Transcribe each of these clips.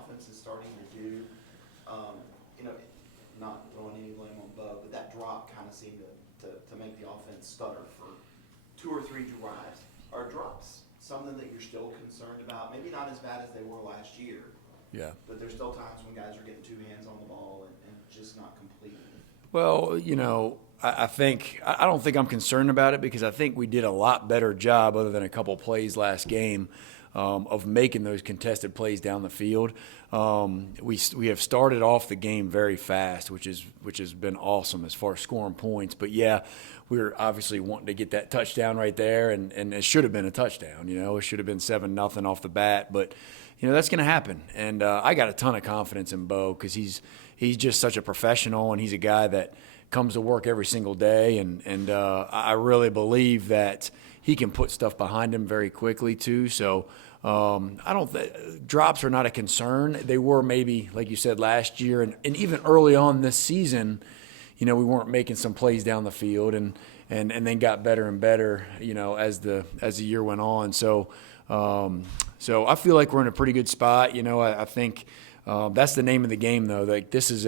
offense is starting to do, you know, not throwing any blame on Bo, but that drop kind of seemed to make the offense stutter for 2 or 3 drives. Are drops something that you're still concerned about? Maybe not as bad as they were last year. Yeah. But there's still times when guys are getting 2 hands on the ball and just not completing. Well, you know, I don't think I'm concerned about it because I think we did a lot better job, other than a couple plays last game, of making those contested plays down the field. We have started off the game very fast, which has been awesome as far as scoring points. But yeah, we were obviously wanting to get that touchdown right there, and it should have been a touchdown. You know, it should have been 7-0 off the bat, but you know that's going to happen. And I got a ton of confidence in Bo because he's just such a professional, and he's a guy that comes to work every single day, and I really believe that he can put stuff behind him very quickly too. So I don't drops are not a concern. They were maybe, like you said, last year, and even early on this season. You know, we weren't making some plays down the field, and then got better and better. You know, as the year went on. So I feel like we're in a pretty good spot. You know, I think that's the name of the game, though. Like this is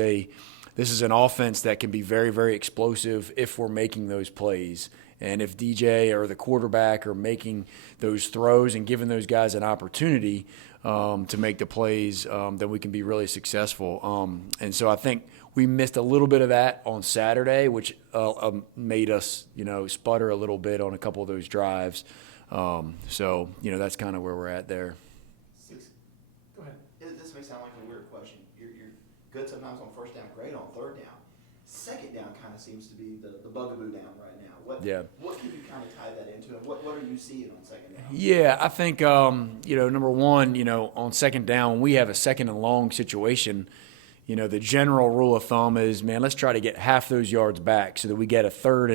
an offense that can be very, very explosive if we're making those plays. And if DJ or the quarterback are making those throws and giving those guys an opportunity to make the plays, then we can be really successful. And so I think we missed a little bit of that on Saturday, which made us, you know, sputter a little bit on a couple of those drives. So, you know, that's kind of where we're at there. Go ahead. This may sound like a weird question. You're good sometimes on first down, great on third down. Second down kind of seems to be the bugaboo down right now. What can you kind of tie that into, and what are you seeing on second down? Yeah, I think, you know, number one, you know, on second down, when we have a second and long situation, you know, the general rule of thumb is, man, let's try to get half those yards back so that we get a third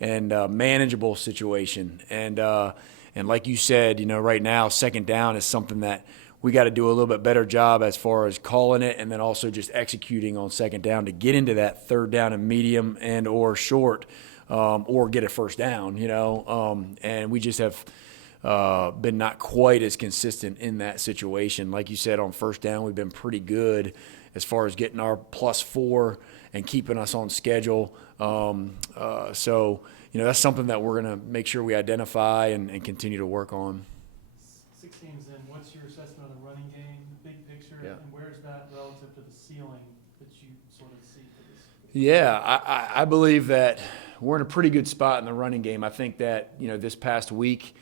and manageable situation. And like you said, you know, right now, second down is something that we got to do a little bit better job as far as calling it, and then also just executing on second down to get into that third down and medium and or short, or get a first down, you know. And we just have been not quite as consistent in that situation. Like you said, on first down, we've been pretty good as far as getting our +4 and keeping us on schedule. So, you know, that's something that we're going to make sure we identify and continue to work on. 6 games in, what's your assessment of the running game, the big picture, Yeah. and where's that relative to the ceiling that you sort of see for this? Yeah, I believe that we're in a pretty good spot in the running game. I think that, you know, this past week,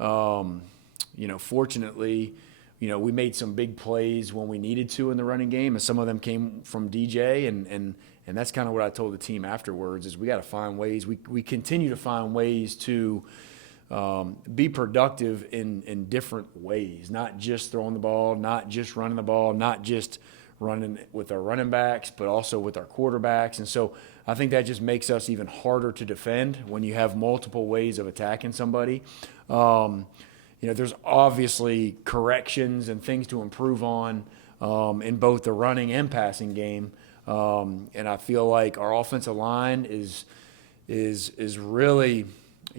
you know, fortunately, you know, we made some big plays when we needed to in the running game, and some of them came from DJ, and that's kind of what I told the team afterwards is we got to find ways. We continue to find ways to be productive in different ways, not just throwing the ball, not just running the ball, not just running with our running backs, but also with our quarterbacks. And so I think that just makes us even harder to defend when you have multiple ways of attacking somebody. You know, there's obviously corrections and things to improve on in both the running and passing game. And I feel like our offensive line is really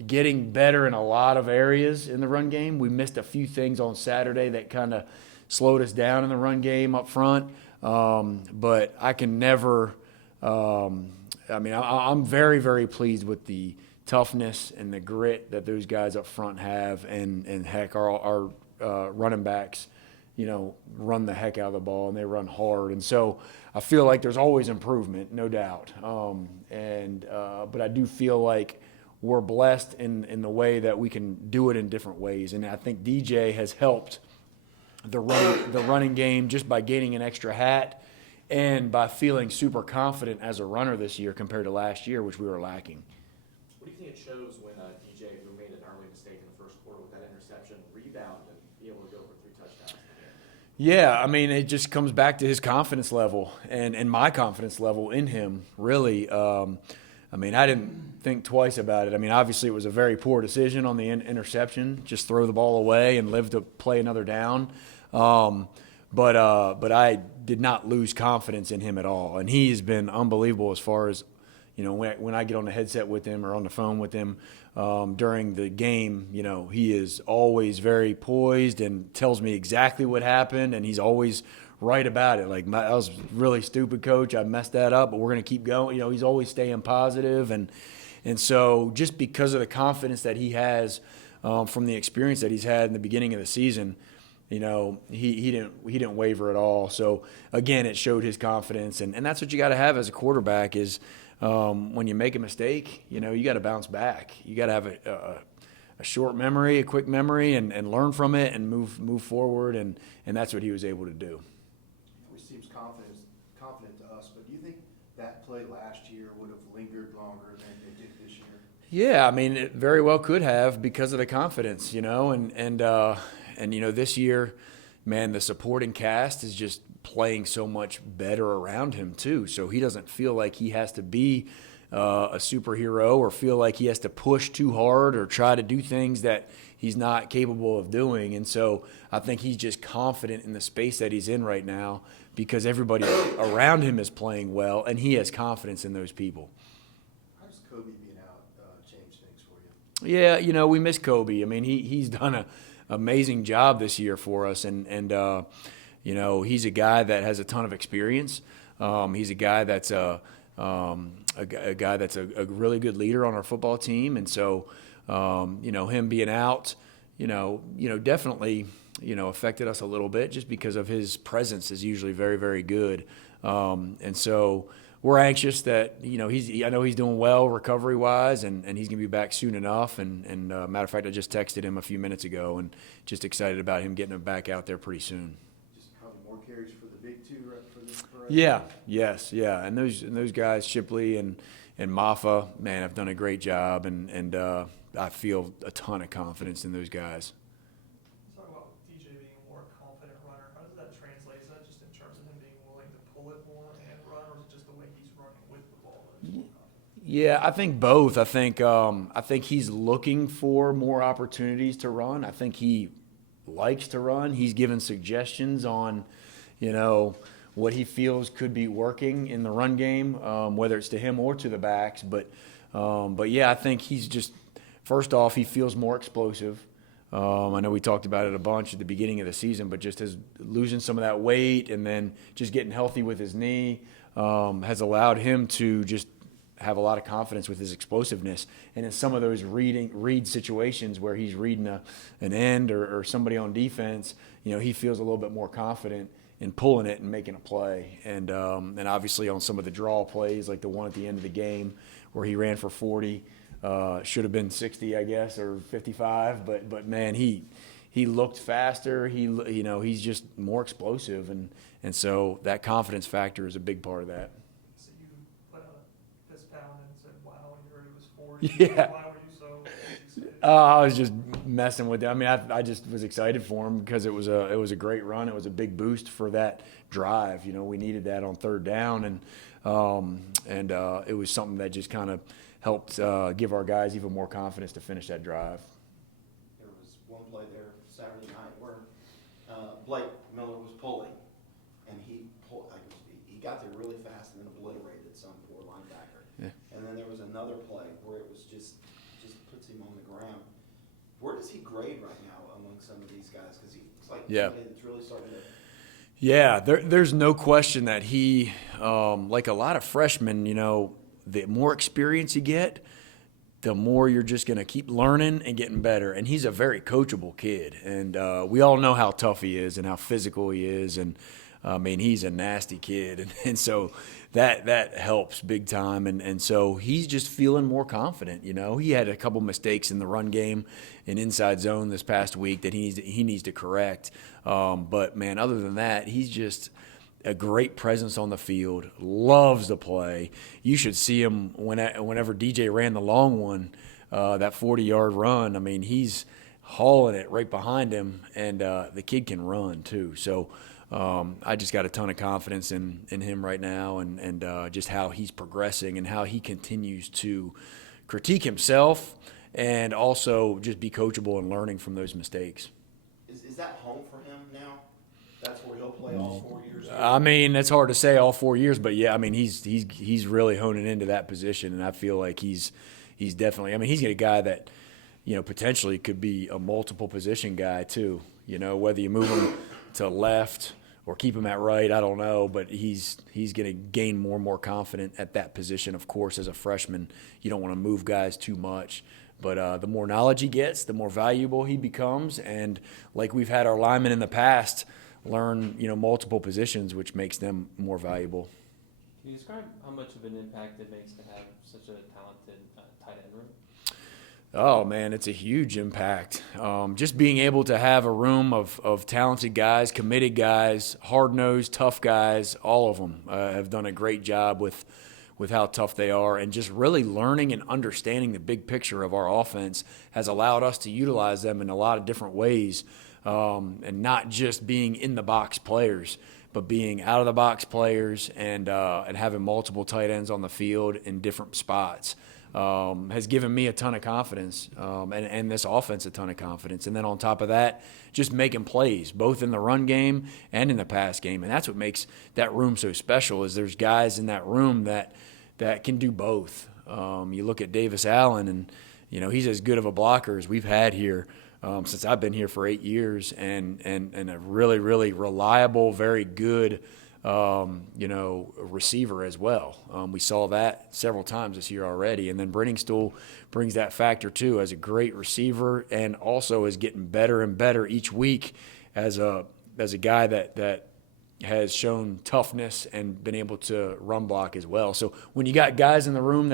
getting better in a lot of areas in the run game. We missed a few things on Saturday that kind of slowed us down in the run game up front. But I can never I'm very, very pleased with the toughness and the grit that those guys up front have, and heck, our running backs, you know, run the heck out of the ball, and they run hard. And so I feel like there's always improvement, no doubt. But I do feel like we're blessed in the way that we can do it in different ways. And I think DJ has helped the running game just by gaining an extra hat and by feeling super confident as a runner this year compared to last year, which we were lacking. What do you think it shows when DJ, who made an early mistake in the first quarter with that interception, rebound and be able to go for 3 touchdowns? Yeah, I mean, it just comes back to his confidence level and my confidence level in him, really. I mean, I didn't think twice about it. I mean, obviously it was a very poor decision on the interception, just throw the ball away and live to play another down. But I did not lose confidence in him at all. And he has been unbelievable as far as, you know, when I get on the headset with him or on the phone with him during the game, you know, he is always very poised and tells me exactly what happened, and he's always right about it. Like, that was really stupid, coach. I messed that up, but we're going to keep going. You know, he's always staying positive. And so just because of the confidence that he has from the experience that he's had in the beginning of the season, you know, he didn't waver at all. So, again, it showed his confidence. And that's what you got to have as a quarterback is when you make a mistake, you know, you got to bounce back. You got to have a short memory, a quick memory, and learn from it and move forward. And that's what he was able to do. Which seems confident to us, but do you think that play last year would have lingered longer than it did this year? Yeah, I mean, it very well could have because of the confidence, you know, and you know, this year, man, the supporting cast is just playing so much better around him too. So he doesn't feel like he has to be a superhero or feel like he has to push too hard or try to do things that he's not capable of doing. And so I think he's just confident in the space that he's in right now because everybody around him is playing well and he has confidence in those people. How does Kobe being out change things for you? Yeah, you know, we miss Kobe. I mean, he's done an amazing job this year for us, and you know, he's a guy that has a ton of experience. He's a guy that's a really good leader on our football team, and so you know, him being out, you know, definitely, you know, affected us a little bit just because of his presence is usually very, very good, and so we're anxious that, you know, I know he's doing well recovery-wise, and he's going to be back soon enough. And matter of fact, I just texted him a few minutes ago and just excited about him getting him back out there pretty soon. Just probably more carries for the big two for this. Yeah, yes, yeah. And those guys, Shipley and Maffa, man, have done a great job, and I feel a ton of confidence in those guys. Talk about DJ being a more confident runner. How does that translate? Is that just in terms of him being willing to pull it more and run, or is it just the way he's running with the ball that he's more confident? Yeah, I think both. I think he's looking for more opportunities to run. I think he likes to run. He's given suggestions on, you know, what he feels could be working in the run game, whether it's to him or to the backs. But yeah, I think he's just, first off, he feels more explosive. I know we talked about it a bunch at the beginning of the season, but just as losing some of that weight and then just getting healthy with his knee has allowed him to just have a lot of confidence with his explosiveness. And in some of those read situations where he's reading an end or somebody on defense, you know, he feels a little bit more confident in pulling it and making a play. And obviously on some of the draw plays, like the one at the end of the game where he ran for 40, should have been 60, I guess, or 55. But man, he looked faster. He's just more explosive, and so that confidence factor is a big part of that. So you put out a fist pound and said, wow, when you heard it was 40. Yeah. Why were you so excited? I was just messing with it. I mean, I just was excited for him because it was a great run. It was a big boost for that drive. You know, we needed that on third down, and it was something that just kind of helped give our guys even more confidence to finish that drive. There was one play there Saturday night where Blake Miller was pulling, and he got there really fast and then obliterated some poor linebacker. Yeah. And then there was another play where it was just puts him on the ground. Where does he grade right now among some of these guys? Because he's like it's really starting to. Yeah, there's no question that he, like a lot of freshmen, you know, the more experience you get, the more you're just going to keep learning and getting better. And he's a very coachable kid. And we all know how tough he is and how physical he is. And, I mean, he's a nasty kid. And so that helps big time. And so he's just feeling more confident, you know. He had a couple mistakes in the run game and inside zone this past week that he needs to correct. But, man, other than that, he's just a great presence on the field, loves to play. You should see him whenever DJ ran the long one, that 40-yard run. I mean, he's hauling it right behind him, and the kid can run too. So I just got a ton of confidence in him right now and just how he's progressing and how he continues to critique himself and also just be coachable and learning from those mistakes. Is that home for him now? That's where he'll play all 4 years? I mean, it's hard to say all 4 years, but yeah, I mean, he's really honing into that position, and I feel like he's definitely. I mean, he's a guy that, you know, potentially could be a multiple position guy too. You know, whether you move him to left or keep him at right. I don't know, but he's going to gain more and more confident at that position. Of course, as a freshman, you don't want to move guys too much. But the more knowledge he gets, the more valuable he becomes. And like we've had our linemen in the past learn, multiple positions, which makes them more valuable. Can you describe how much of an impact it makes to have such a talented tight end room? Oh, man, it's a huge impact. Just being able to have a room of talented guys, committed guys, hard-nosed, tough guys, all of them have done a great job with how tough they are, and just really learning and understanding the big picture of our offense has allowed us to utilize them in a lot of different ways, and not just being in-the-box players, but being out-of-the-box players and having multiple tight ends on the field in different spots. Has given me a ton of confidence, and this offense a ton of confidence. And then on top of that, just making plays, both in the run game and in the pass game. And that's what makes that room so special, is there's guys in that room that can do both. You look at Davis Allen, and, he's as good of a blocker as we've had here since I've been here for 8 years, and a really, really reliable, very good receiver as well. We saw that several times this year already. And then Brenningstool brings that factor too, as a great receiver, and also is getting better and better each week as a guy that has shown toughness and been able to run block as well. So when you got guys in the room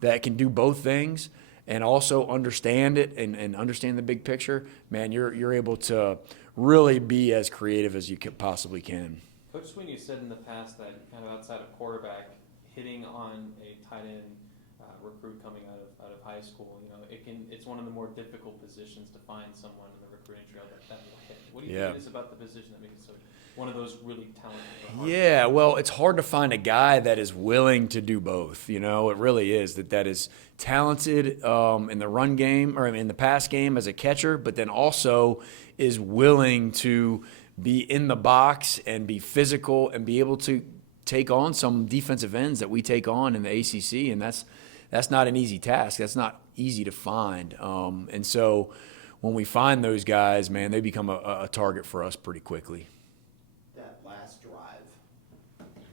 that can do both things and also understand it and understand the big picture, man, you're able to really be as creative as you possibly can. Coach Sweeney said in the past that kind of outside of quarterback, hitting on a tight end recruit coming out of high school, it's one of the more difficult positions to find someone in the recruiting trail that will hit. What do you think it is about the position that makes it so one of those really talented? Yeah, well, it's hard to find a guy that is willing to do both. It really is that is talented in the run game or in the pass game as a catcher, but then also is willing to be in the box and be physical and be able to take on some defensive ends that we take on in the ACC, and that's not an easy task. That's not easy to find. And so when we find those guys, man, they become a target for us pretty quickly. That last drive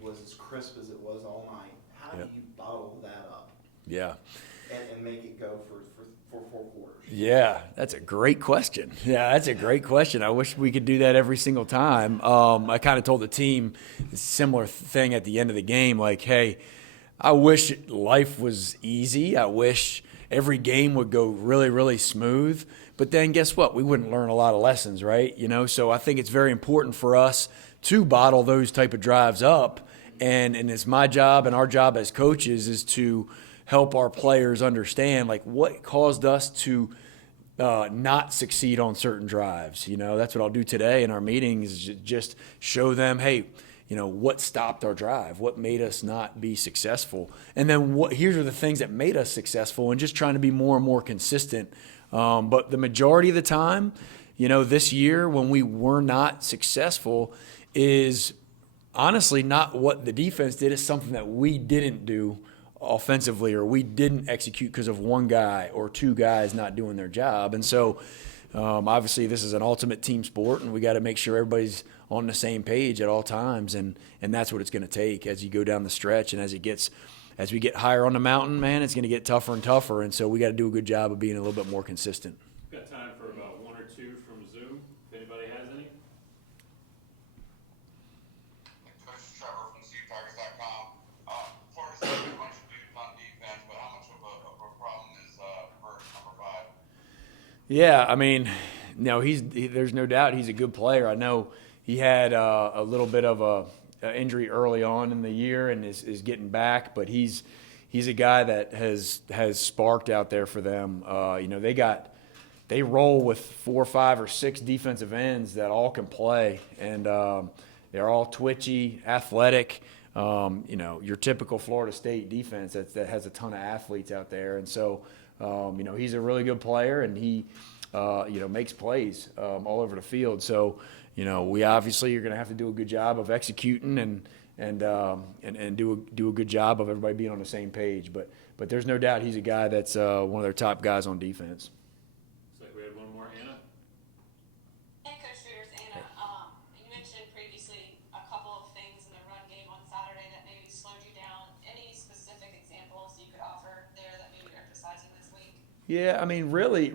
was as crisp as it was all night. How do you bottle that up? Yeah. And make it go for 4 quarters? Yeah, that's a great question. I wish we could do that every single time. I kind of told the team a similar thing at the end of the game, like, hey, I wish life was easy. I wish every game would go really, really smooth. But then guess what? We wouldn't learn a lot of lessons, right? So I think it's very important for us to bottle those type of drives up. And it's my job and our job as coaches is to help our players understand, like, what caused us to not succeed on certain drives. That's what I'll do today in our meetings, is just show them, hey, what stopped our drive, what made us not be successful, and then here are the things that made us successful, and just trying to be more and more consistent. But the majority of the time, this year when we were not successful is honestly not what the defense did. It's something that we didn't do offensively, or we didn't execute because of one guy or two guys not doing their job. And so obviously this is an ultimate team sport, and we got to make sure everybody's on the same page at all times, and that's what it's going to take as you go down the stretch. And as we get higher on the mountain, man, it's going to get tougher and tougher, and so we got to do a good job of being a little bit more consistent. Got time for about one or two from Zoom, if anybody has any. Coach Trevor from SeaTargets.com. Florida State had a bunch of dudes on defense, but how much of a problem is Burt, number 5? Yeah, I mean, there's no doubt he's a good player. I know he had a little bit of a injury early on in the year and is getting back, but he's a guy that has sparked out there for them. They roll with 4, 5, or 6 defensive ends that all can play, and they're all twitchy, athletic. Your typical Florida State defense that has a ton of athletes out there, and so he's a really good player, and he makes plays all over the field. So we obviously are going to have to do a good job of executing and do a good job of everybody being on the same page. But there's no doubt he's a guy that's one of their top guys on defense. Looks like we had one more, Anna. Hey, Coach Reuters, Anna. You mentioned previously Yeah, I mean, really,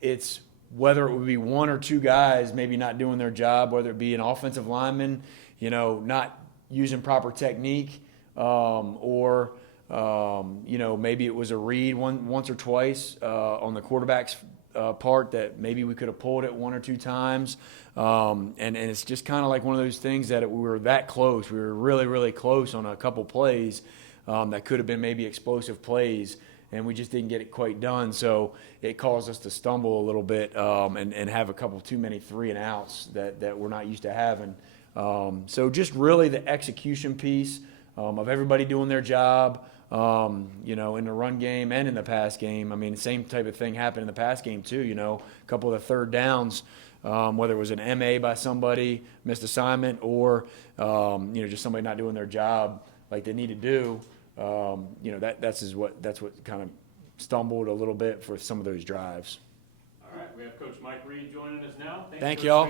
it's whether it would be one or two guys maybe not doing their job, whether it be an offensive lineman, not using proper technique, or maybe it was a read once or twice on the quarterback's part that maybe we could have pulled it one or two times, and it's just kind of like one of those things that we were that close. We were really, really close on a couple plays that could have been maybe explosive plays, and we just didn't get it quite done. So it caused us to stumble a little bit and have a couple too many 3-and-outs that we're not used to having. So just really the execution piece of everybody doing their job, in the run game and in the pass game. I mean, the same type of thing happened in the pass game too, a couple of the third downs, whether it was an MA by somebody, missed assignment, or, just somebody not doing their job like they need to do. That's what kind of stumbled a little bit for some of those drives. All right, we have Coach Mike Reed joining us now. Thank y'all.